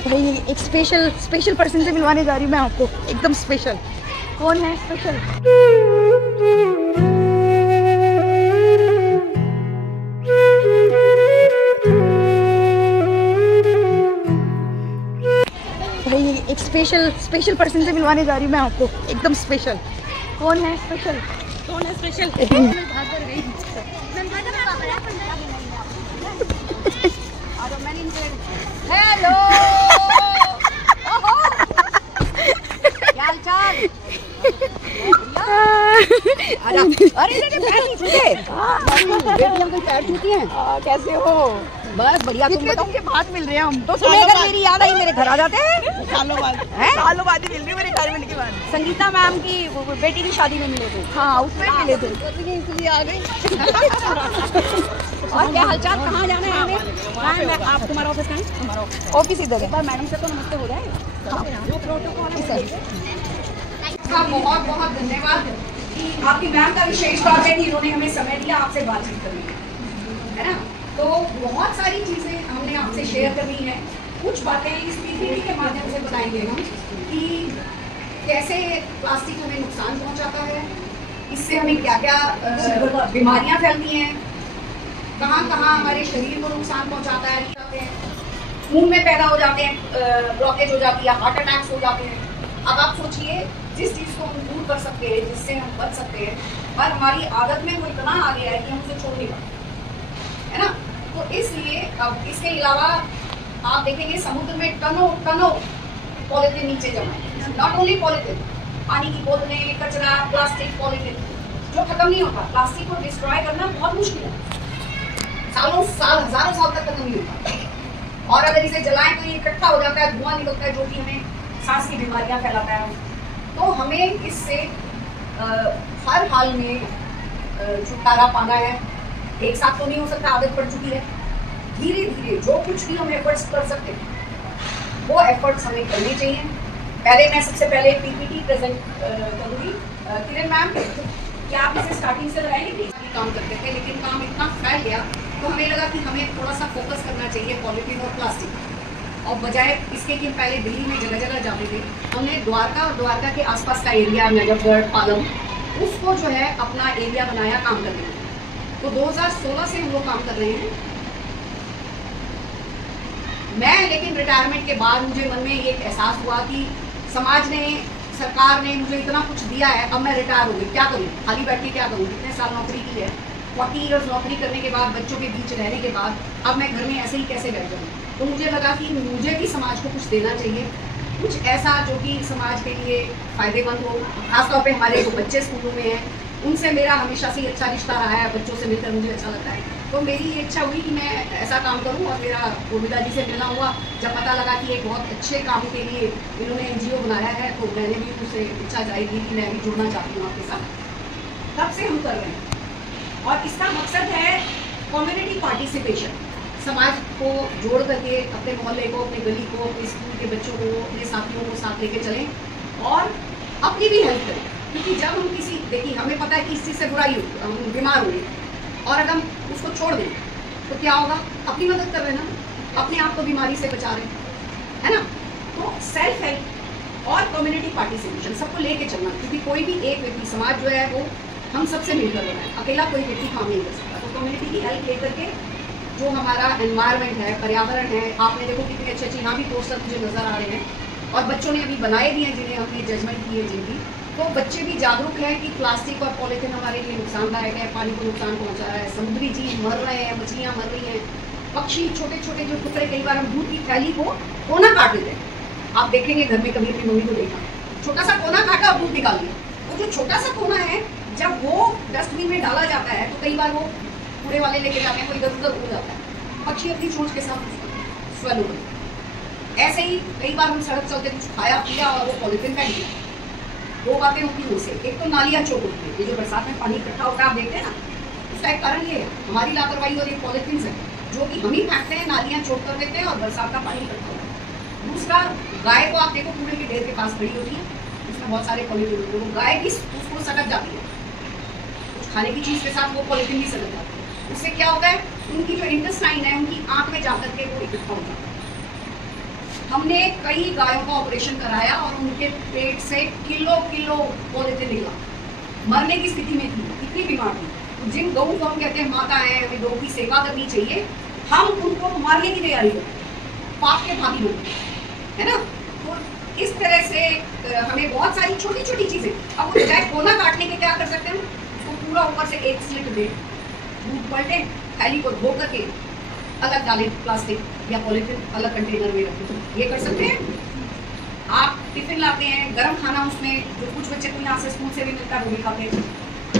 भाई एक special person से मिलवाने जा रही हूँ मैं आपको, एकदम स्पेशल। कौन है स्पेशल? भाई एक स्पेशल पर्सन से मिलवाने जा रही हूँ मैं आपको, एकदम स्पेशल। कौन है स्पेशल? कौन है स्पेशल? हेलो, क्या हाल चाल? अरे पैर नहीं छूते, बेटियां कोई पैर छूती हैं? कैसे हो? बस बढ़िया। तुम बताओ, के बाद मिल रहे हैं हम तो तुम्हें अगर मेरी याद आई मेरे घर आ जाते हैं। सालों बाद ही मिल रही है मेरे रिटायरमेंट के बाद। संगीता मैम की बेटी की शादी में मिले थे। हाँ, उसमें मिले थे, इसलिए आ गई। और क्या हालचाल? कहाँ जाना है हमें? मैं आप तुम्हारा ऑफिस कहाँ है? हमारा ऑफिस इधर है। मैडम से तो नमस्ते हो जाएगा। जो प्रोटोकॉल है इसका बहुत बहुत धन्यवाद कि आपकी मैम का विशेष बात है कि इन्होंने हमें समय दिया आपसे बातचीत करने की, है ना। तो बहुत सारी चीज़ें हमने आपसे शेयर करनी है। कुछ बातें इस पीपीटी के माध्यम से बताएंगे हम कि कैसे प्लास्टिक हमें नुकसान पहुंचाता है, इससे हमें क्या क्या बीमारियां फैलती हैं, कहाँ कहाँ हमारे शरीर को नुकसान पहुंचाता है, मुंह में पैदा हो जाते हैं, ब्लॉकेज हो जाती है, हार्ट अटैक्स हो जाते हैं। अब आप सोचिए, जिस चीज़ को हम दूर कर सकते हैं, जिससे हम बच सकते हैं, पर हमारी आदत में वो इतना आ गया है कि हम उसे छोड़ नहीं पाते, है ना। तो इसलिए अब इसके अलावा आप देखेंगे समुद्र में टनों पॉलिथीन नीचे जमा है। नॉट ओनली पॉलिथीन, पानी की बोतलें, कचरा, प्लास्टिक, पॉलिथीन जो खत्म नहीं होता। प्लास्टिक को डिस्ट्रॉय करना बहुत मुश्किल है, सालों साल हजारों साल तक खत्म नहीं होता। और अगर इसे जलाएं तो ये इकट्ठा हो जाता है, धुआं निकलता है, जो कि हमें सांस की बीमारियां फैलाता है। तो हमें इससे हर हाल में छुटकारा पाना है। एक साथ तो नहीं हो सकता, आदत पड़ चुकी है। धीरे धीरे जो कुछ भी हम एफर्ट्स कर सकते हैं वो एफर्ट्स हमें करने चाहिए। पहले मैं सबसे पहले पीपीटी प्रेजेंट करूँगी। किरण मैम, क्या आप इसे स्टार्टिंग से लगाएंगे? काम करते थे लेकिन काम इतना फैल गया तो हमें लगा कि हमें थोड़ा सा फोकस करना चाहिए पॉलिथीन और प्लास्टिक। और बजाय इसके कि पहले दिल्ली में जगह जगह जाते थे, हमने द्वारका और द्वारका के आसपास का एरिया, नजफगढ़, पालम, उसको जो है अपना एरिया बनाया काम करने में। तो 2016 से हम लोग काम कर रहे हैं। मैं लेकिन रिटायरमेंट के बाद मुझे मन में ये एहसास हुआ कि समाज ने, सरकार ने मुझे इतना कुछ दिया है, अब मैं रिटायर हो गई, क्या करूँ? खाली बैठ के क्या करूँ? कितने साल नौकरी की है, 40 ईयर्स नौकरी करने के बाद, बच्चों के बीच रहने के बाद, अब मैं घर में ऐसे ही कैसे बैठ जाऊँ? तो मुझे लगा कि मुझे भी समाज को कुछ देना चाहिए, कुछ ऐसा जो कि समाज के लिए फ़ायदेमंद हो। खासतौर पे हमारे जो बच्चे स्कूलों में हैं, उनसे मेरा हमेशा से अच्छा रिश्ता रहा है, बच्चों से मिलकर मुझे अच्छा लगता है। तो मेरी ये इच्छा हुई कि मैं ऐसा काम करूं। और मेरा गोविंदा जी से मिलना हुआ, जब पता लगा कि एक बहुत अच्छे काम के लिए इन्होंने NGO बनाया है, तो मैंने भी उनसे इच्छा जाहिर की कि मैं भी जुड़ना चाहती हूँ आपके साथ। तब से हम कर रहे हैं और इसका मकसद है कम्युनिटी पार्टिसिपेशन। समाज को जोड़ करके अपने मोहल्ले को, अपने गली को, अपने स्कूल के बच्चों को, अपने साथियों को साथ लेके चलें और अपनी भी हेल्प करें। क्योंकि जब हम किसी, देखिए हमें पता है कि इस चीज़ से बुराई हो, हम बीमार हुए और अगर हम उसको छोड़ दें तो क्या होगा? अपनी मदद कर रहे हैं ना, अपने आप को बीमारी से बचा रहे हैं, है ना। तो सेल्फ हेल्प और कम्युनिटी पार्टिसिपेशन, सबको लेके चलना। क्योंकि कोई भी एक व्यक्ति, समाज जो है वो हम सबसे मिलकर बना है, अकेला कोई व्यक्ति काम नहीं कर सकता। तो कम्युनिटी की हेल्प लेकर के जो हमारा एनवायरनमेंट है, पर्यावरण है, आपने देखो कितने अच्छे अच्छे यहाँ भी पोस्टर मुझे नज़र आ रहे हैं और बच्चों ने अभी बनाए भी हैं जिन्हें हमने जजमेंट की है जिनकी। तो बच्चे भी जागरूक हैं कि प्लास्टिक और पॉलीथीन हमारे लिए नुकसानदायक है, पानी को नुकसान पहुंचा रहा है, समुद्री जीव मर रहे हैं, मछलियाँ मर रही हैं, पक्षी छोटे छोटे जो टुकड़े, कई बार हम दूध की थैली को कोना काट देते हैं। आप देखेंगे घर में, कभी अपनी मम्मी को देखा, छोटा सा कोना काटा और दूध निकाल दिया। वो जो छोटा सा कोना है, जब वो डस्टबिन में डाला जाता है तो कई बार वो कूड़े वाले लेके जाते हैं, वो इधर उधर उड़ जाता है, पक्षी अपनी चोंच के साथ स्वेलो करते। ऐसे ही कई बार हम सड़क चलते कुछ खाया पिया और वो पॉलीथीन फेंक दिया। दो बातें होती हैं उससे, एक तो नालियाँ चौक होती है, ये जो बरसात में पानी इकट्ठा होता है आप देखते हैं ना, उसका एक कारण ये है हमारी लापरवाही और ये पॉलीथीन है जो कि हम ही फेंकते हैं, नालियाँ चौक कर देते हैं और बरसात का पानी इकट्ठा होता है। दूसरा, गाय को आप देखो कूड़े के ढेर के पास खड़ी होती है, उसमें बहुत सारे पॉलीथीन होते हैं, वो गाय भी उसको सटक जाती है, कुछ खाने की चीज़ के साथ वो पॉलीथीन भी सटक जाती है। उससे क्या होता है, उनकी जो इंटेस्टाइन है उनकी आँख में जाकर के वो इकट्ठा हो जाता है। हमने कई गायों का ऑपरेशन कराया और उनके पेट से किलो पॉलिथीन निकला, मरने की स्थिति में थी, इतनी बीमार थी। जिन गऊ को हम कहते हैं माता है, हमें गऊ की सेवा करनी चाहिए, हम उनको मारने की तैयारी करते हैं, पाप के भागी लोग, है ना। तो इस तरह से हमें बहुत सारी छोटी छोटी चीजें, अब वो चाहे कोना काटने के क्या कर सकते हैं, उसको पूरा ऊपर से एक स्लिट दे, दूध पलटे, थैली को धो करके अलग डालें, प्लास्टिक या पॉलिथीन अलग कंटेनर में रखें, ये कर सकते हैं। आप टिफिन लाते हैं, गरम खाना उसमें, जो कुछ बच्चे को यहाँ से स्कूल से भी मिलता है वो भी खाते हैं,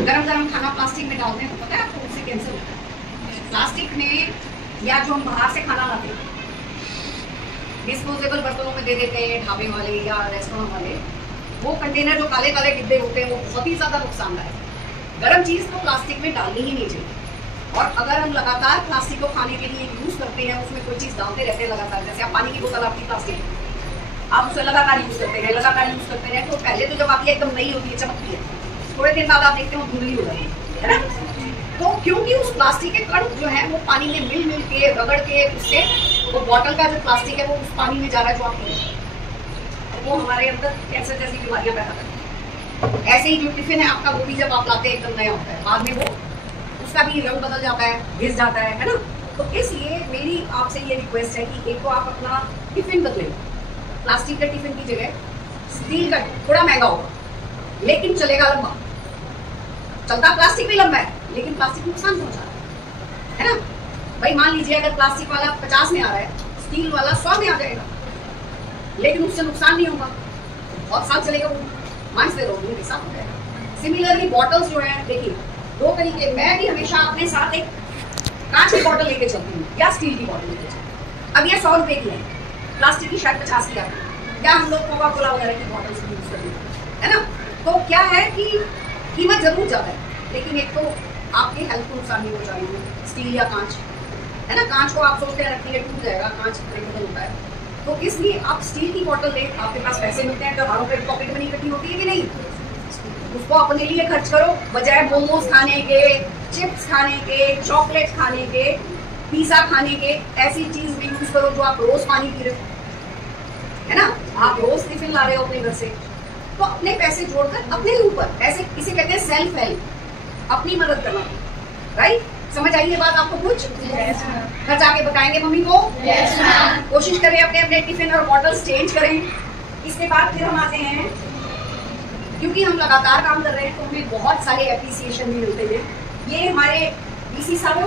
गरम खाना प्लास्टिक में डालते हैं, तो पता है आपको उससे कैंसर होता है। प्लास्टिक में, या जो हम बाहर से खाना लाते हैं डिस्पोजेबल बर्तनों में दे देते हैं ढाबे वाले या रेस्टोरेंट वाले, वो कंटेनर जो काले काले डिब्बे होते हैं वो बहुत ही ज़्यादा नुकसानदायक। गर्म चीज़ तो प्लास्टिक में डालनी ही नहीं चाहिए। और अगर हम लगातार प्लास्टिक को खाने के लिए यूज़ करते हैं, उसमें कोई चीज़ डालते रहते हैं लगातार, जैसे आप पानी की बोतल आपकी प्लास्टिक, आप उसे लगातार यूज़ करते हैं, तो पहले तो जब आती है एकदम नई होती है, चमकती है, थोड़े दिन बाद आप देखते हो धुंधली हो जाती है ना। तो क्योंकि उस प्लास्टिक के कण जो है वो पानी में मिल के रगड़ के उससे वो बॉटल का जो प्लास्टिक है वो उस पानी में जा रहा है जो आप पी रहे हैं, वो हमारे अंदर कैंसर जैसी बीमारियां पैदा करती है। ऐसे ही जो टिफिन है आपका, वो भी जब आप लाते हैं एकदम नया होता है, बाद में वो उसका भी रंग बदल जाता है, घिस जाता है ना। तो इसलिए मेरी आपसे ये रिक्वेस्ट है कि एक तो आप अपना टिफिन बदलें, प्लास्टिक के टिफिन की जगह स्टील का, थोड़ा महंगा होगा लेकिन चलेगा, लंबा चलता। प्लास्टिक भी लंबा है लेकिन प्लास्टिक नुकसान पहुंचा रहा है ना भाई। मान लीजिए अगर प्लास्टिक वाला 50 में आ रहा है, स्टील वाला 100 में आ जाएगा, लेकिन उससे नुकसान नहीं होगा, बहुत साल चलेगा, वो मानते रहोगे के साथ हो जाएगा। सिमिलरली बॉटल्स जो है, देखिए दो तरीके, मैं भी हमेशा अपने साथ एक कांच की बॉटल लेके चलती हूँ या स्टील की बॉटल लेके चलती हूँ। अब ये 100 रुपए की है, प्लास्टिक की शायद 50 की आती है, या हम लोग कोका कोला वगैरह की बॉटल्स यूज करते हैं, है ना। तो क्या है कि कीमत जरूर ज्यादा है, लेकिन एक तो आपके हेल्थ को नुकसान नहीं पहुंचा रही है, स्टील या कांच, है ना। कांच को आप सोचते हैं रखिए टूट जाएगा, कांच ब्रेकेबल होता है, तो इसलिए आप स्टील की बॉटल लें। आपके पास पैसे मिलते हैं, त्योहारों पे पॉकेट मनी इकट्ठी होती है कि नहीं, उसको अपने लिए खर्च करो, बजाय मोमोज खाने के, चिप्स खाने के, चॉकलेट खाने के, पिज्जा खाने के। ऐसी चीज में यूज करो जो आप रोज पानी पी रहे हो, है ना। आप रोज टिफिन ला रहे हो अपने घर से, तो अपने पैसे जोड़कर अपने ऊपर, ऐसे इसे कहते हैं सेल्फ हेल्प, अपनी मदद करना, राइट। समझ आई ये बात आपको कुछ? घर जाके बताएंगे मम्मी को? कोशिश करें अपने अपने टिफिन और बॉटल्स चेंज करें। इसके बाद फिर हम आते हैं, क्योंकि हम लगातार काम कर रहे हैं तो हमें बहुत सारे एप्रिसिएशन भी मिलते हैं। ये हमारे डीसी साहब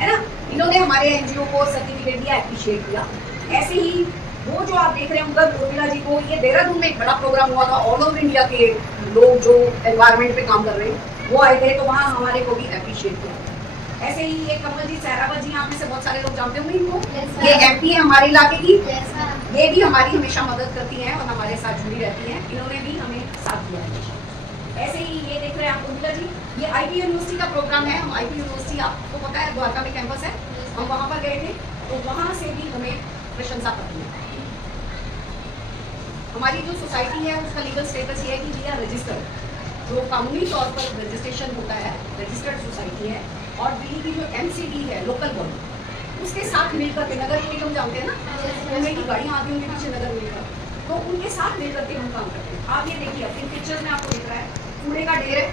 है ना, इन्होंने हमारे एनजीओ को सर्टिफिकेट दिया, अप्रिशिएट किया। ऐसे ही वो जो आप देख रहे हैं उधर उर्मिला जी को, ये देहरादून में एक बड़ा प्रोग्राम हुआ था, ऑल ओवर इंडिया के लोग जो एनवायरमेंट पे काम कर रहे हैं वो आए थे, तो वहाँ हमारे को भी अप्रिशिएट किया। ऐसे ही ये कमल जी, सहरावत जी, आप में से बहुत सारे लोग जानते होंगे इनको, ये एमपी है हमारे इलाके की, ये भी हमारी हमेशा मदद करती हैं और हमारे साथ जुड़ी रहती हैं, इन्होंने भी हमें साथ दिया है। ऐसे ही ये देख रहे हैं आप उर्मिला जी, ये आईपी यूनिवर्सिटी का प्रोग्राम है। हम आईपी यूनिवर्सिटी, आपको पता है द्वारका में कैंपस है, हम वहाँ पर गए थे, तो वहाँ से भी हमें प्रशंसा करती है। हमारी जो सोसाइटी है उसका लीगल स्टेटस ये है कि वी आर रजिस्टर्ड, जो कानूनी तौर पर रजिस्ट्रेशन होता है, रजिस्टर्ड सोसाइटी है। और दिल्ली की जो एमसीडी है, लोकल बॉडी, उसके साथ मिलकर के, नगर निगम जानते हैं ना, उनमें की गाड़ियाँ आती होंगी पीछे नगर निगम, तो उनके साथ मिलकर के हम काम करते हैं। आप ये देखिए, इन पिक्चर्स में आपको दिख रहा है कूड़े का ढेर है,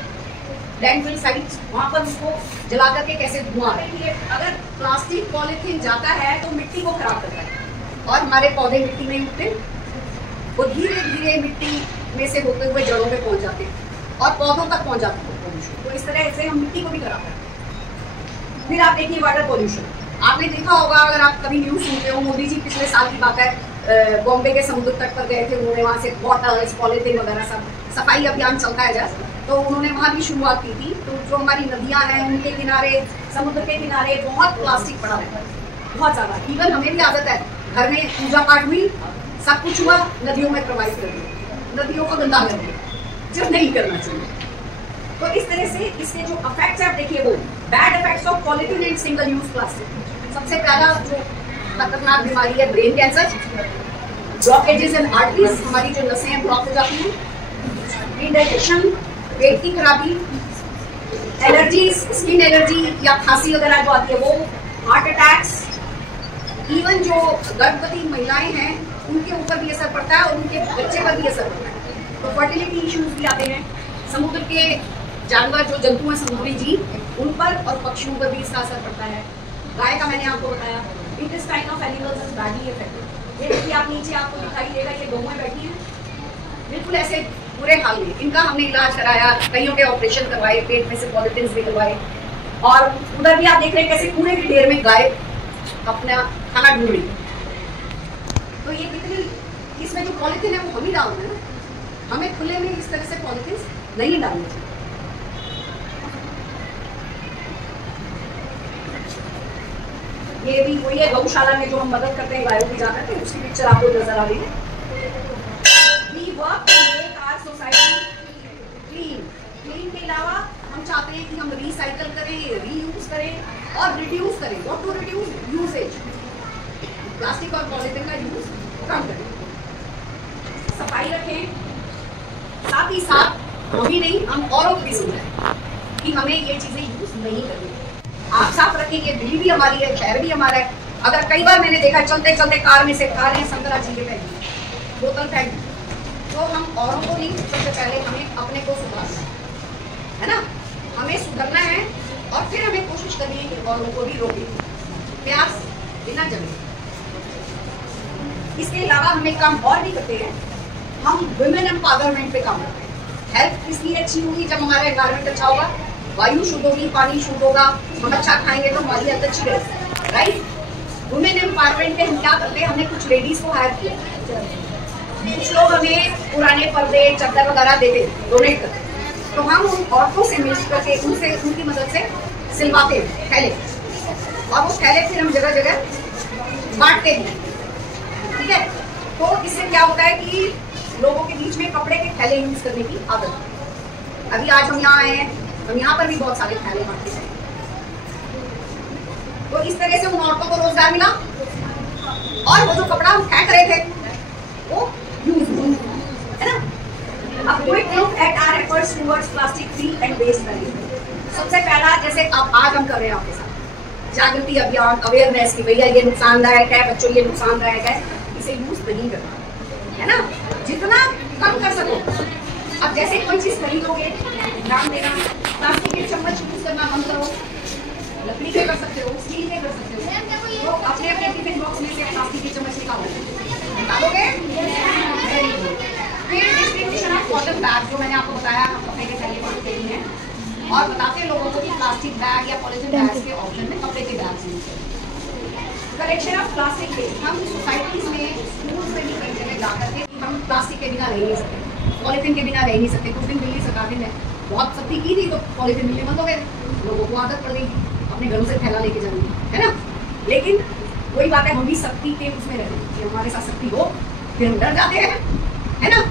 लैंडफिल साइट्स, वहाँ पर उसको जला करके कैसे धुआं है। अगर प्लास्टिक पॉलीथीन जाता है तो मिट्टी को खराब करता है और हमारे पौधे मिट्टी में उगते, वो धीरे धीरे मिट्टी में से होते हुए जड़ों में पहुंच जाते हैं और पौधों तक पहुंच जाते हैं पोल्यूशन। तो इस तरह से हम मिट्टी को भी खराब करते हैं। फिर आप देखिए वाटर पोल्यूशन, आपने देखा होगा, अगर आप कभी न्यूज सुनते हो, मोदी जी पिछले साल की बात है, बॉम्बे के समुद्र तट पर गए थे, उन्होंने वहाँ से बॉटल्स, पॉलीथीन वगैरह सब सफाई अभियान चलता है जैसे, तो उन्होंने वहाँ भी शुरुआत की थी। तो जो हमारी नदियाँ हैं उनके किनारे, समुद्र के किनारे बहुत प्लास्टिक पड़ा रहता है, बहुत ज़्यादा। इवन हमें भी आदत है, घर में पूजा पाठ हुई, सब कुछ हुआ, नदियों में प्रवाहित कर दिया, नदियों को गंदा कर दिया, जो नहीं करना चाहिए। तो इस तरह से इसके जो इफेक्ट्स आप देखिए, वो bad effects of polythene and single use plastic. सबसे पहला जो खतरनाक बीमारी है ब्रेन कैंसर, ब्लॉकेजेस इन आर्टरीज, हमारी जो नसें हैं ब्लॉक हो जाती हैं, इंडाइजेशन, पेट की खराबी, एलर्जीज, स्किन एलर्जी या खांसी वगैरह जो आती है वो, हार्ट अटैक्स, इवन जो गर्भवती महिलाएं हैं उनके ऊपर भी असर पड़ता है और उनके बच्चे पर भी असर पड़ता है। तो फर्टिलिटी इश्यूज भी आते हैं। समुद्र के जानवर जो जंतु हैं समुद्री जीव उन पर और पक्षियों पर भी इसका असर पड़ता है। गाय का मैंने आपको बताया। Intestine of animals is badly affected. ये देखिए आप नीचे आपको दिखाई देगा ये गौएं बैठी हैं बिल्कुल ऐसे बुरे हाल में। इनका हमने इलाज कराया, कईयों के ऑपरेशन करवाए, पेट में से पॉलिथिन्स निकलवाए और उधर भी आप देख रहे हैं कैसे कूड़े के ढेर में गाय अपना खाना ढूंढ रही। तो ये कितनी इसमें जो पॉलिथीन है वो हम ही डाल रहे हैं ना, हमें खुले में इस तरह से पॉलिथीन नहीं डालनी चाहिए। ये भी वही है गौशाला में जो हम मदद करते हैं गायों की जाकर के, उसकी पिक्चर आपको नजर आ रही है। We work to make our society clean. Clean के अलावा हम चाहते हैं कि हम रिसाइकल करें, रीयूज करें और रिड्यूस करें। What to reduce? Usage. Plastic और पॉलिथीन का यूज कम करें, सफाई रखें, साथ ही साथ वही नहीं हम औरों को भी समझाएं कि हमें ये चीजें यूज नहीं करनी। आप साफ रखेंगे, दिल्ली भी हमारी है, शहर भी हमारा है। अगर कई बार मैंने देखा चलते चलते कार में से खा रहे हैं संतरा चीजें फेंक बोतल फेंक, तो हम औरों को नहीं, सबसे पहले हमें अपने को सुधारना है ना। हमें सुधरना है और फिर हमें कोशिश करनी है कि औरों को भी रोकें, प्यास बिना जमे। इसके अलावा हम एक काम और भी करते हैं, हम वुमेन एम्पावरमेंट पे काम करते हैं। हेल्थ इसलिए अच्छी होगी जब हमारा एनवायरमेंट अच्छा होगा, वायु शुद्ध होगी, पानी शुद्ध होगा, हम अच्छा खाएंगे तो हमारी हेल्थ अच्छी रहेगी, राइट। वुमेन एम्पावरमेंट पे हम क्या करते हैं, हमने कुछ लेडीज को हायर किया, कुछ लोग हमें पुराने पर्दे चादर वगैरह देते, डोनेट करते, तो हम उन औरतों से मिल करके उनसे उनकी मदद से सिलवाते हैं थैले, और वो थैले फिर हम जगह जगह बांटते हैं, ठीक है। तो इससे क्या होता है कि लोगों के बीच में कपड़े के थैले यूज करने की आदत। अभी आज हम यहाँ आए हैं, हम यहाँ पर भी बहुत सारे थैले बांटते हैं। तो इस तरह से उन औरतों को रोजगार मिला और वो जो कपड़ा हम फेंक रहे थे वो यूज हुआ, है ना। अब quick look at our efforts towards plastic free and waste management. सबसे पहला जैसे अब आज हम कर रहे हैं आपके साथ जागृति अभियान, अवेयरनेस की भैया ये नुकसानदायक है, बच्चों ये नुकसानदायक है, इसे यूज नहीं करना, है ना, जितना कम कर सको। अब जैसे कोई चीज खरीदोगे ध्यान देना, प्लास्टिक के चम्मच यूज करना बंद करो, लकड़ी के कर सकते हो, स्टील के कर सकते हो। तो अपने अपने टिफिन बॉक्स में से प्लास्टिक के चम्मच निकालोगे। फिर डिस्ट्रीब्यूशन ऑफ कॉटन बैग जो मैंने आपको बताया, हम कपड़े के थैले बांटते ही हैं और बताते हैं लोगों को कि प्लास्टिक बैग या पॉलिथीन बैग के ऑप्शन में कपड़े के बैग यूज करें। करेक्शन ऑफ प्लास्टिक वेस्ट, हम सोसाइटीज में स्कूल में भी कई जगह जा करके हम प्लास्टिक के बिना रह नहीं सकते, पॉलिथीन के बिना रह नहीं सकते। कुछ दिन दिल्ली सरकार ने बहुत सख्ती की थी तो पॉलिथीन मिलने बंद हो गए, लोगों को आदत पड़ गई अपने घरों से थैला लेके जाने की, है ना। लेकिन वही बात है, हम भी सख्ती के उसमें रहते हैं कि हमारे साथ सख्ती हो, फिर हम डर जाते हैं, है ना।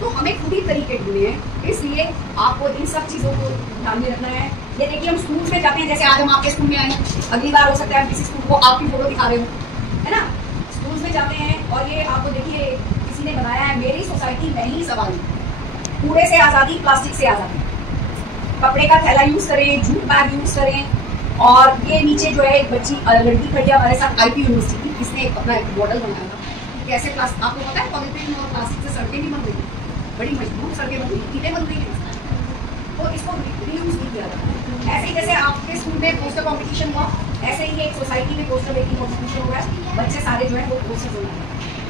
तो हमें खुद ही तरीके ढूंढने हैं, इसलिए आपको इन सब चीज़ों को ध्यान में रखना है। ये देखिए हम स्कूल में जाते हैं, जैसे आज हम आपके स्कूल में आए हैं, अगली बार हो सकता है हम किसी स्कूल को आपकी फोटो दिखा रहे हो, है ना। स्कूल में जाते हैं और ये आपको देखिए किसी ने बनाया है, मेरी सोसाइटी में ही सवाल, कूड़े से आज़ादी, प्लास्टिक से आज़ादी, कपड़े का थैला यूज़ करें, जूट बैग यूज़ करें। और ये नीचे जो है एक बच्ची लड़की खड़ी है हमारे साथ IP यूनिवर्सिटी की, इसने अपना एक मॉडल बनाया था कैसे प्लास्टिक, आपको पता है पॉलिथीन और प्लास्टिक से सड़कें नहीं बन रही, बड़ी मजबूत सड़कें बन रही, ईंटें बन रही हैं, तो इसको रीयूज नहीं किया जाता। ऐसे ही जैसे आपके स्कूल में पोस्टर कॉम्पिटिशन हुआ, ऐसे ही एक सोसाइटी में पोस्टर मेकिंग कॉम्पिटिशन हो रहा है, बच्चे सारे जो है वो पोस्टर्स बनाए,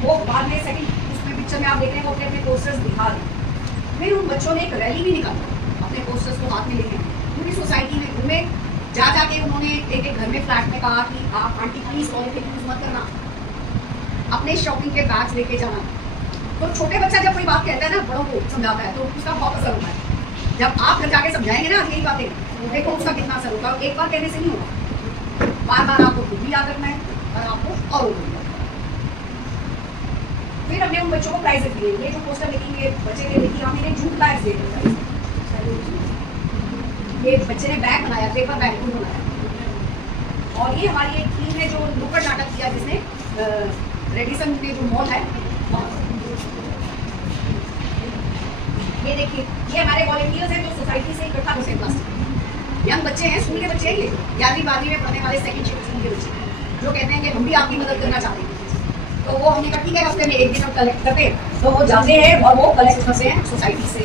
वो बाद में सेकंड उसमें पिक्चर में आप देख रहे हैं वो अपने अपने पोस्टर्स दिखा रहे हैं। फिर उन बच्चों ने एक रैली भी निकाली अपने पोस्टर्स को हाथ में लेके, पूरी सोसाइटी में घूमे, जा जाके उन्होंने एक एक घर में फ्लैट में कहा कि आप आंटी प्लीज पॉलिथीन यूज मत करना, अपने शॉपिंग के बैग्स लेके जाना। तो छोटे बच्चा जब कोई बात कहता है ना, बड़ों को समझाता है, तो उसका बहुत असर होता है। जब आप घर जाके समझाएंगे ना यही बातें, तो देखो उसका कितना असर होगा। एक बार कहने से नहीं होगा, बार बार आपको खुद भी याद रखना है और आपको और फिर हमने उन बच्चों को प्राइजेस दिए। ये जो पोस्टर मेकिंग ये बच्चे ने देखी, हमने जूट बैग्स दिए, ये बच्चे ने बैग बनाया, पेपर बैग फुल बनाया। और ये हमारी एक टीम है जो नुक्कड़ नाटक किया, जिसने रेडिसन में जो मॉल है, ये देखिए ये हमारे वॉलंटियर्स हैं जो सोसाइटी से इकट्ठा होते हैं प्लास्टिक। यंग बच्चे हैं, स्कूल के बच्चे हैं, ये 11वीं 12वीं में पढ़ने वाले सेकंड शिफ्ट स्कूल के बच्चे। जो कहते हैं कि हम भी आपकी मदद करना चाहते हैं। तो वो हमने कहा ठीक है, हफ्ते में एक दिन हम कलेक्ट करते हैं। तो वो जाते हैं और वो कलेक्ट करते हैं सोसाइटी से।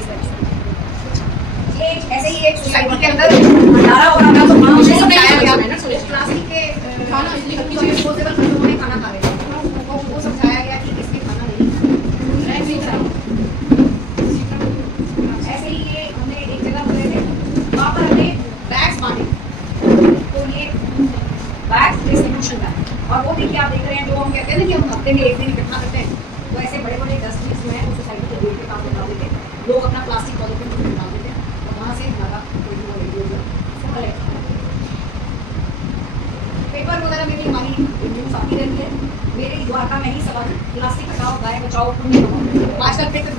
ऐसे ही एक सोसाइटी के अंदर भंडारा हो रहा था, तो वहाँ मुझे समझाया गया प्लास्टिक के डिस्पोजेबल बर्तनों में खाना खा रहे थे, तो वो समझाया गया कि इसमें खाना नहीं। ऐसे ही ये हमने एक जगह गए थे, वहाँ पर हमने बैग्स बांटे। तो ये बैग्स डिस्ट्रीब्यूशन का है, और वो देखिए आप देख रहे हैं, जो हम कहते हैं ना कि हम हफ्ते में एक दिन इकट्ठा करते हैं, तो ऐसे बड़े बड़े डस्टबिन जो है वो सोसाइटी के गेट के काम में डाल देते हैं। लोग अपना प्लास्टिक पॉलिथीन डाल देते हैं, और वहाँ से हमारा पेपर वगैरह में भी हमारी न्यूज़ आती रहती है। मेरे द्वारका में ही सवाल प्लास्टिक हटाओ, गाय बचाओ, पुण्य कमाओ। आजकल पितृ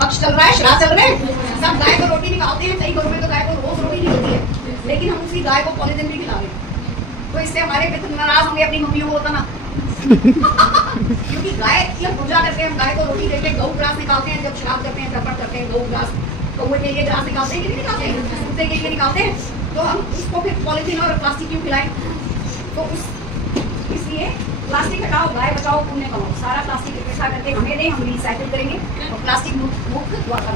पक्ष चल रहा है, श्राद्ध चल रहे हैं, सब गाय को रोटी निकालते हैं। कई घरों में तो गाय को रोज रोटी नहीं होती है, लेकिन हम उसी गाय को पॉलिथीन भी खिला रहे हैं। तो इससे हमारे पितृ नाराज होंगे अपनी मम्मियों को, होता ना क्योंकि गाय की हम पूजा करते हैं, हम गाय को रोटी देते हैं, गौ ग्रास निकालते हैं, जब श्राद्ध करते हैं, तर्पण करते हैं, गौ ग्रास कौवे के लिए ग्रास निकालते हैं कि नहीं निकालते हैं, कुत्ते के लिए निकालते हैं। तो हम उसको फिर पॉलिथीन और प्लास्टिक क्यों खिलाएं? तो इसलिए प्लास्टिक हटाओ, गाय बचाओ, पुण्य कमाओ। सारा प्लास्टिक इकट्ठा करके हमें दें, हम रिसाइकिल करेंगे और प्लास्टिक मुक्त द्वारका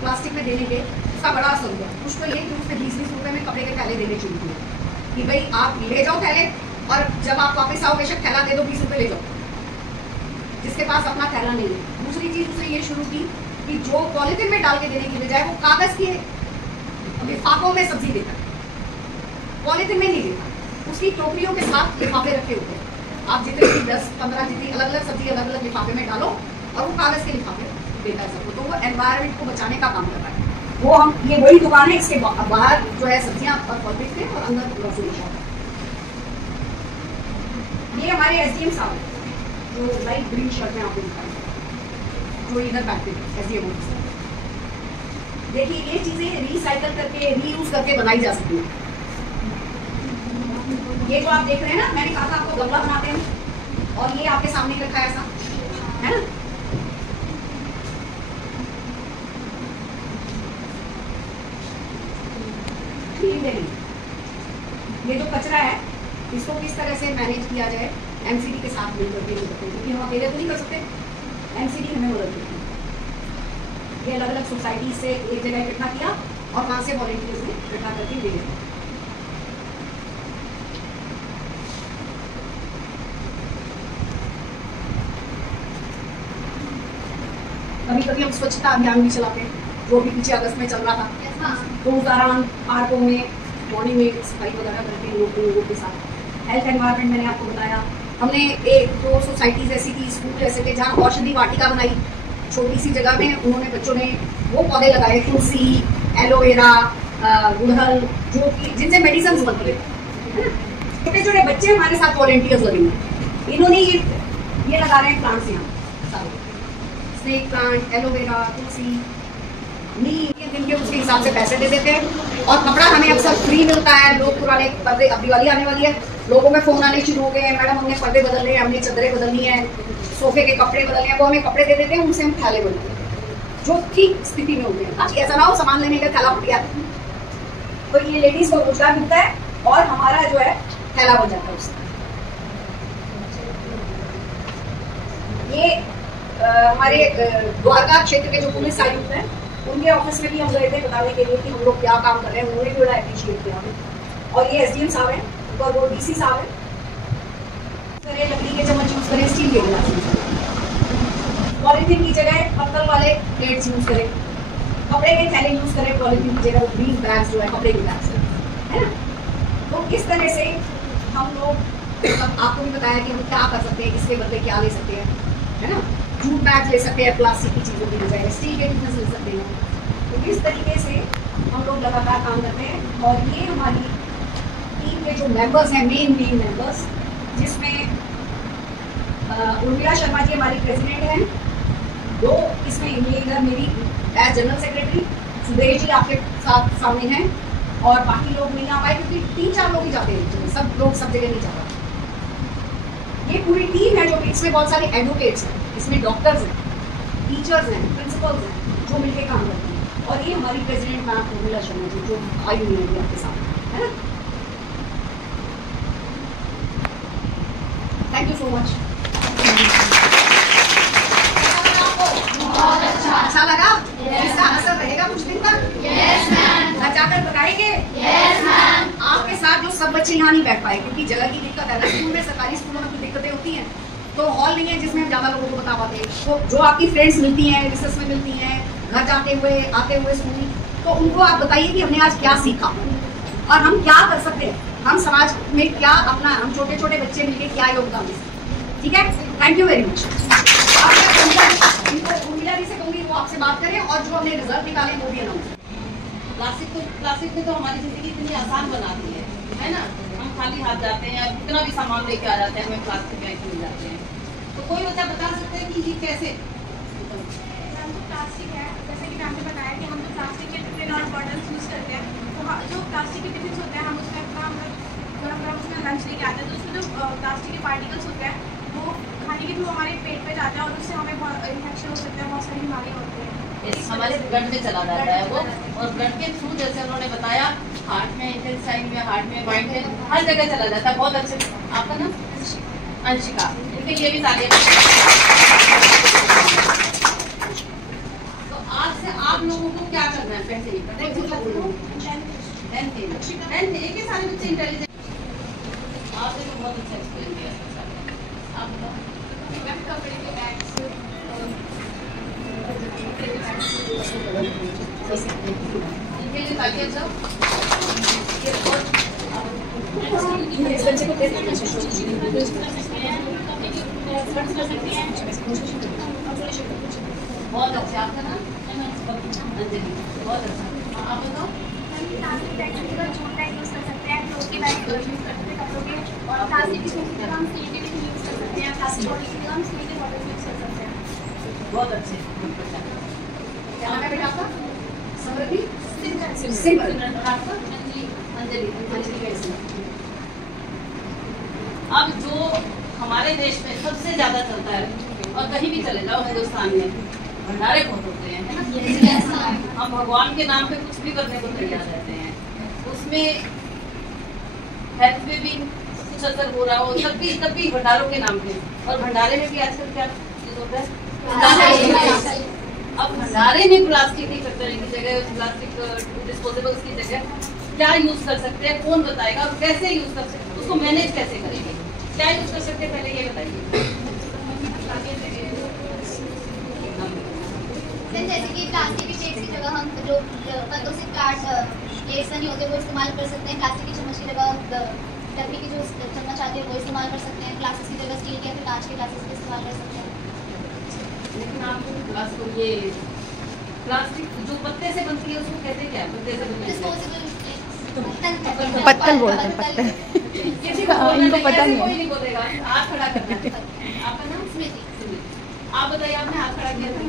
प्लास्टिक में देने के उसका बड़ा असर हुआ। कुछ तो ये कि उसने 20-20 रुपए में कपड़े के थैले देने शुरू किए कि भाई आप ले जाओ थैले, और जब आप वापस आओ बेशक थैला दे दो, 20 रुपए ले जाओ, जिसके पास अपना थैला नहीं है। दूसरी चीज उसने ये शुरू की कि जो पॉलिथीन में डाल के देने की बजाय वो कागज के लिफाफों में सब्जी देता है, पॉलिथीन में नहीं देता। उसकी टोकरियों के साथ लिफाफे रखे होते हैं, आप जितने भी 10-15 जितनी अलग अलग सब्जी अलग अलग लिफाफे में डालो, और वो कागज के लिफाफे देता है सबको। तो वो एनवायरनमेंट को बचाने का काम कर रहा है। वो हम ये वही दुकान है, इसके बाहर जो है सब्जियां और फल बेचते हैं, और अंदर ग्रोसरी शॉप। ये हमारे एसडीएम साहब जो लाइट ग्रीन शर्ट में आपको दिखाई, जो इधर बैठते हैं एसडीएम ऑफिस। देखिए ये चीजें रिसाइकल करके, रीयूज करके बनाई जा सकती है। ये जो आप देख रहे हैं ना, मैंने कहा था आपको गमला बनाते हैं, और ये आपके सामने रखा है ऐसा, है ना? ये जो कचरा है इसको किस तरह से मैनेज किया जाए, एमसीडी के साथ मिलकर के सकते हैं, क्योंकि हम अकेले तो नहीं कर सकते, एमसीडी हमें मदद करती है। ये अलग अलग सोसाइटी से एक जगह इकट्ठा किया, और वहाँ से वॉलंटियर्स ने इकट्ठा करके दे दिया। कभी कभी हम स्वच्छता अभियान भी चलाते हैं, जो भी पीछे अगस्त में चल रहा था, तो उस दौरान पार्कों में मॉर्निंग में सफाई वगैरह करते हैं लोगों के साथ। हेल्थ एनवायरनमेंट मैंने आपको बताया, हमने 1-2 सोसाइटीज ऐसी थी, स्कूल ऐसे थे, जहाँ औषधि वाटिका बनाई, छोटी सी जगह में उन्होंने बच्चों ने वो पौधे लगाए, तुलसी, एलोवेरा, गुड़हल, जो कि जिनसे मेडिसिन बनती है। छोटे छोटे बच्चे हमारे साथ वॉलंटियर्स लगे हुए, इन्होंने ये लगा रहे हैं प्लांट्स, यहाँ सारे स्नेक प्लांट, एलोवेरा, तुलसी, नीम, दिन के उसके हिसाब से पैसे दे देते हैं। और कपड़ा हमें अक्सर फ्री मिलता है। लोग पुराने पर्दे, अब दिवाली आने वाली है, लोगों में फोन आने शुरू हो गए हैं, मैडम हमने पर्दे बदलने हैं, हमने चादरें बदलनी है, सोफे के कपड़े बदलने हैं, वो हमें कपड़े दे देते हैं, उनसे हम थैले बनाते हैं जो ठीक स्थिति में होते हैं, ताकि ऐसा ना हो सामान लेने का थैला फट गया। तो ये लेडीज को रोजगार मिलता है, और हमारा जो है थैला बन जाता है उससे। ये हमारे द्वारका क्षेत्र के जो पुलिस आयुक्त हैं, उनके ऑफिस में भी हम गए थे बताने के लिए कि हम लोग क्या काम कर रहे हैं, उन्होंने भी बड़ा अप्रिशिएट किया। और ये एसडीएम साहब हैं, और वो डीसी साहब हैं। करें लकड़ी के चम्मच यूज करें, स्टील के गिलास यूज करें, पॉलीथीन की जगह पत्तल वाले प्लेट्स यूज करें, कपड़े के थैले यूज करें, पॉलीथीन की जगह ग्रीन बैग्स जो है कपड़े के बैग्स है ना। तो इस तरह से हम लोग, आपको भी बताया कि हम क्या कर सकते हैं, इसके बदले क्या ले सकते हैं, है ना। जूट बैग ले सकते हैं, प्लास्टिक की चीज़ों की बजाय स्टील के टिफिन ले सकते हैं। तो इस तरीके से हम लोग लगातार काम करते हैं। और ये हमारी टीम के जो मेंबर्स हैं, मेन मेंबर्स, जिसमें उर्मिला शर्मा जी हमारी प्रेसिडेंट हैं, 2 इसमें ये इधर मेरी as general secretary Sudesh ji आपके साथ सामने हैं, और बाकी लोग नहीं आ पाए क्योंकि 3-4 लोग ही जाते हैं, सब लोग सब जगह नहीं जाते। ये पूरी टीम है, जो इसमें बहुत सारे एडवोकेट्स हैं, इसमें डॉक्टर्स हैं, टीचर्स हैं, प्रिंसिपल्स हैं, जो मिलकर काम करते हैं। और ये हमारी प्रेसिडेंट मैम उर्मिला शर्मा जी जो आई हुई है आपके साथ, है ना। Thank you so much. अच्छा लगा? इसका असर रहेगा कुछ दिन तक? Yes ma'am. घर जाकर बताएंगे? Yes ma'am. आपके साथ जो सब बच्चे यहाँ नहीं बैठ पाए क्योंकि जगह की दिक्कत है ना, स्कूल में सरकारी स्कूलों में कुछ दिक्कतें होती हैं, तो हॉल नहीं है जिसमें हम ज्यादा लोगों को बता पाते। तो जो आपकी फ्रेंड्स मिलती हैं, रिसर्च में मिलती हैं, घर जाते हुए आते हुए स्कूल, तो उनको आप बताइए कि हमने आज क्या सीखा और हम क्या कर सकते हैं, हम समाज में क्या अपना, हम छोटे छोटे बच्चे मिलकर क्या योगदान दे सकते। ठीक है, thank you very much. Urmila ji से कहूंगी वो आपसे बात करें और जो हमने रिजल्ट निकाले वो भी अनाउंस। प्लास्टिक ने तो हमारी जिंदगी इतनी आसान बना दी है ना। हम खाली हाथ जाते हैं, कितना भी सामान लेके आ जाते हैं, हमें प्लास्टिक बैग मिल जाते हैं। तो कोई बच्चा बता सकते हैं कि ये कैसे? प्लास्टिक है, जैसे कि मैम ने बताया कि हम जो प्लास्टिक के टिफिन और बॉटल्स यूज़ करते हैं, तो जो प्लास्टिक के टिफिन होते हैं हम उसमें अपना गरम उसमें लंच लेके आते हैं, तो उसमें जो प्लास्टिक के पार्टिकल्स होते हैं वो खाने के थ्रू हमारे पेट पे जाते हैं और उससे हमें बहुत इन्फेक्शन हो सकता है, बहुत सारी बीमारियाँ होती हैं। हमारे ब्लड में चला जाता है वो, और ब्लड के थ्रू जैसे उन्होंने बताया हार्ट में, इंटेस्टाइन में, हार्ट में, माइंड में, हर जगह चला जाता है। बहुत अच्छे। आपका नाम? अंशिका। इनके लिए भी तालियां। तो आज से आप लोगों को क्या करना है? पहले एक के सारे बच्चे इंटेलिजेंट। आपने तो बहुत अच्छा एक्सप्लेन किया। आप बताओ। कपड़े के बैग्स, इनके लिए तालियां जाओ। बहुत अच्छा। आपका नाम? अंजलि। बहुत अच्छा। आप बताओ। प्लास्टिक बैग की जगह जूट बैग यूज़ कर सकते हैं, क्लोथ के बैग यूज़ कर सकते हैं कपड़ों के, और प्लास्टिक की सूट की जगह हम स्टील के टिफिन यूज़ कर सकते हैं, प्लास्टिक बॉटल की जगह हम स्टील के बॉटल यूज़ कर सकते हैं। बहुत अच्छे। क्या नाम है बेटा आपका? समृद्धि? सिमरन। आपका? अंजलि। अंजलि कैसे? अब जो हमारे देश में सबसे ज्यादा चलता है, और कहीं भी चले जाओ हिंदुस्तान में, भंडारे बहुत होते हैं, है ना। हम भगवान के नाम पे कुछ भी करने को तैयार रहते हैं, उसमें हेल्थ पे भी कुछ असर हो रहा हो, तब भी भंडारों के नाम पे। और भंडारे में भी आजकल क्या चीज होता है? अब भंडारे में प्लास्टिक की कटोरी की जगह, प्लास्टिक डिस्पोजेबल्स की जगह क्या यूज कर सकते हैं? कौन बताएगा? कैसे यूज कर सकते हैं? उसको मैनेज कैसे करेंगे? क्या यूज कर सकते हैं, पहले ये बताइए। जैसे कि प्लास्टिक की प्लेट्स की जगह हम जो पत्तों से काट प्लेट्स नहीं होते वो इस्तेमाल कर सकते हैं। प्लास्टिक की चम्मच की जगह डब्बी की जो चम्मच आती है वो इस्तेमाल कर सकते हैं। ग्लासेस की जगह स्टील के या फिर कांच के ग्लासेस भी इस्तेमाल कर सकते हैं। लेकिन आपको ग्लास को ये प्लास्टिक जो पत्ते से बनती है उसको कहते क्या? पत्ते से बनती है पत्तल बोलते हैं, पत्तल। इनको पता नहीं है। कोई नहीं बोलेगा। हाथ खड़ा करना है। आपका नाम? स्मृति। आप बताइए, आपने हाथ खड़ा किया था।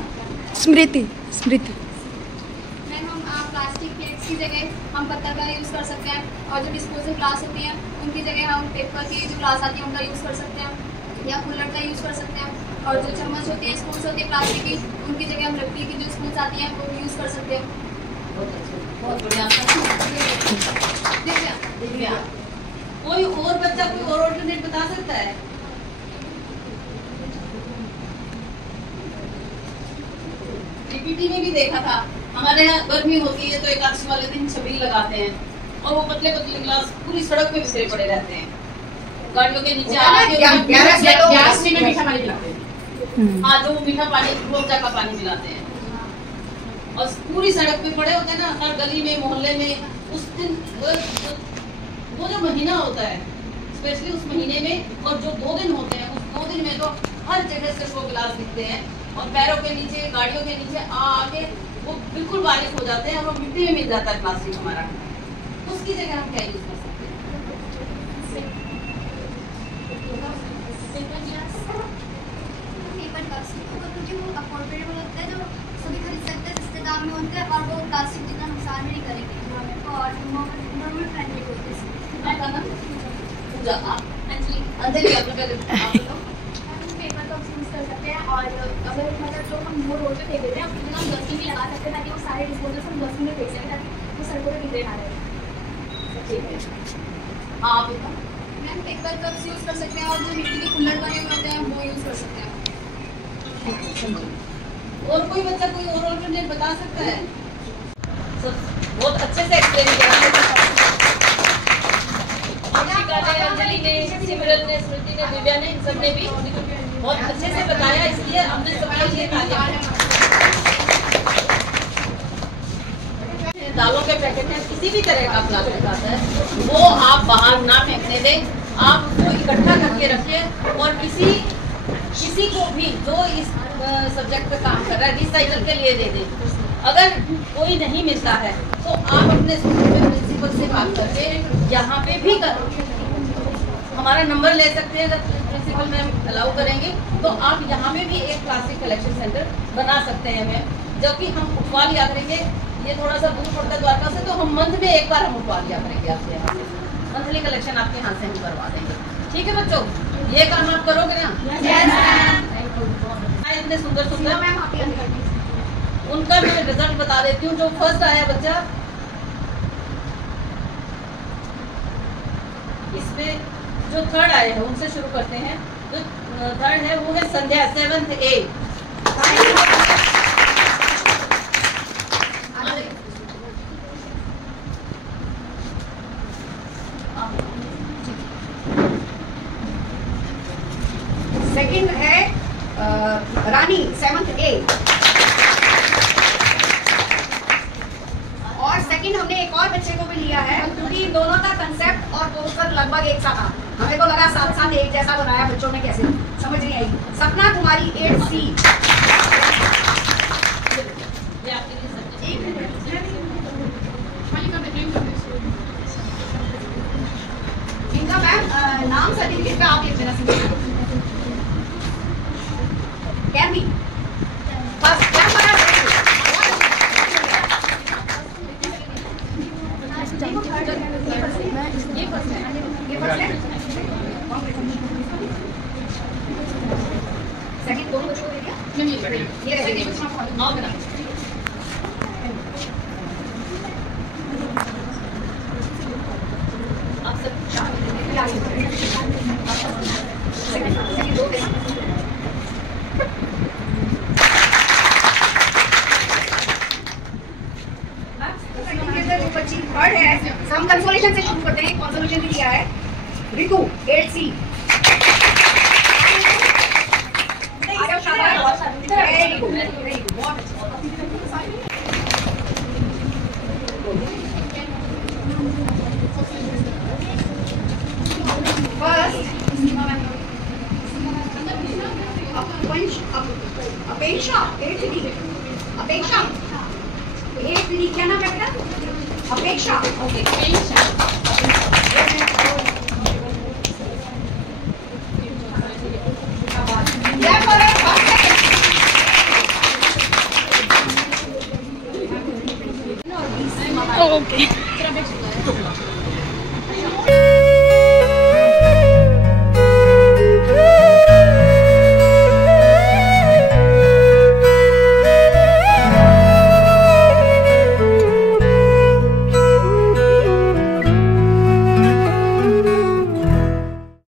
स्मृति। स्मृति। मैम हम प्लास्टिक प्लेट्स की जगह हम पत्थर का यूज़ कर सकते हैं, और जो डिस्पोजल ग्लास होती हैं उनकी जगह हम पेपर की जो ग्लास आती है उनका यूज़ कर सकते हैं, या कुल्हड़ का यूज़ कर सकते हैं। और जो चम्मच होती है, स्पून्स होती है प्लास्टिक की, उनकी जगह हम लकड़ी की जो स्पून्स आती हैं वो यूज़ कर सकते हैं। बहुत बढ़िया। दिव्या। कोई और बच्चा कोई और ऑल्टरनेट बता सकता है? पीपीटी में भी देखा था, हमारे यहाँ गर्मी होती है तो एकादशी वाले दिन छबील लगाते हैं, और वो पतले पतले गिलास पूरी सड़क पे बिखरे पड़े रहते हैं, गाड़ियों के नीचे गैस में मीठा पानी पिलाते हैं। हाँ, जो मीठा पानी, रोजा का पानी मिलाते हैं, और पूरी सड़क पे पड़े होते हैं ना, हर गली में, मोहल्ले में। उस दिन वो जो महीना होता है, स्पेशली उस महीने में, और जो 2 दिन होते हैं, उस 2 दिन में तो हर जगह से 100 गिलास दिखते हैं, और पैरों के नीचे, गाड़ियों के नीचे आके वो बिल्कुल बारिश हो जाते हैं, और वो मिट्टी में मिल जाता है प्लास्टिक हमारा। उसकी जगह हम क्या यूज कर सकते हैं? पेपर कप्स, क्योंकि वो अफोर्डेबल होता है, जो सभी खरीद सकते हैं, सस्ते दाम में होते हैं, और वो प्लास्टिक जितना नुकसान भी नहीं करेंगे और एनवायरमेंट फ्रेंडली होते हैं। आपका नाम? पूजा। अंजलि। अंजलि, आप बताओ। पेपर कप्स यूज़ कर सकते हैं, और अगर मतलब जो हम वो रोड पे फेंक देते हैं उसकी जगह हम डस्टबिन भी लगा सकते हैं, ताकि वो सारे डिस्पोजल्स हम डस्टबिन में फेंक सकें, ताकि वो सड़कों पर बिखरे ना रहे। ठीक है। हाँ, आप बताओ। मैम पेपर कप्स यूज़ कर सकते हैं और जो मिट्टी के कुल्हड़ बने हुए होते हैं वो यूज़ कर सकते हैं। और कोई बच्चा कोई और ऑल्टरनेट बता सकता है? बहुत अच्छे से एक्सप्लेन किया अंजलि ने, सिमरन ने, स्मृति ने, दिव्या ने, इन सब ने भी बहुत अच्छे से बताया, इसलिए हमने सबके लिए तालियां। दालों के पैकेट में किसी भी तरह का प्लास्टिक आता है वो आप बाहर ना फेंकने दें, आप उसको इकट्ठा करके रखें और किसी को भी जो इस सब्जेक्ट पे काम कर रहा है रिसाइकल के लिए दे दें। अगर कोई नहीं मिलता है तो आप अपने स्कूल में प्रिंसिपल से बात करके यहाँ पे भी हमारा नंबर ले सकते हैं। अगर प्रिंसिपल मैम अलाउ करेंगे तो आप यहाँ पे भी एक प्लास्टिक कलेक्शन सेंटर बना सकते हैं मैम, जबकि हम उठवा लिया करेंगे। ये थोड़ा सा दूर पड़ता है द्वारका से, तो हम मंथ में एक बार हम उठवा लिया करेंगे आपके यहाँ से, मंथली कलेक्शन आपके यहाँ से हम करवा देंगे। ठीक है बच्चों, ये काम आप करोगे ना? इतने सुंदर सुंदर मैम उनका मैं रिजल्ट बता देती हूँ। जो फर्स्ट आया बच्चा, इसमें जो थर्ड आए हैं उनसे शुरू करते हैं। जो थर्ड है वो है संध्या 7th A। सेकंड है रानी 7th A। और सेकंड हमने एक और बच्चे को भी लिया है, क्योंकि दोनों का कंसेप्ट और पोस्टर लगभग एक सा था। हमें तो लगा साथ साथ एक जैसा बनाया, बच्चों ने कैसे समझ नहीं आई। सपना कुमारी 8C। इनका मैम नाम सर्टिफिकेट पे आप लिख देना। Can be. First, सेकंड दोनों बच्चों को दे दिया। ये रहेगी आओ बेटा। आप सब सेकंड दो बच्ची थर्ड है। हम कंसोलेशन से शुरू करते हैं। कंसोलेशन भी दिया है रितु 8C। अपेक्षा 8D। अपेक्षा 8D क्या नाम है बेटा? अपेक्षा। Okay okay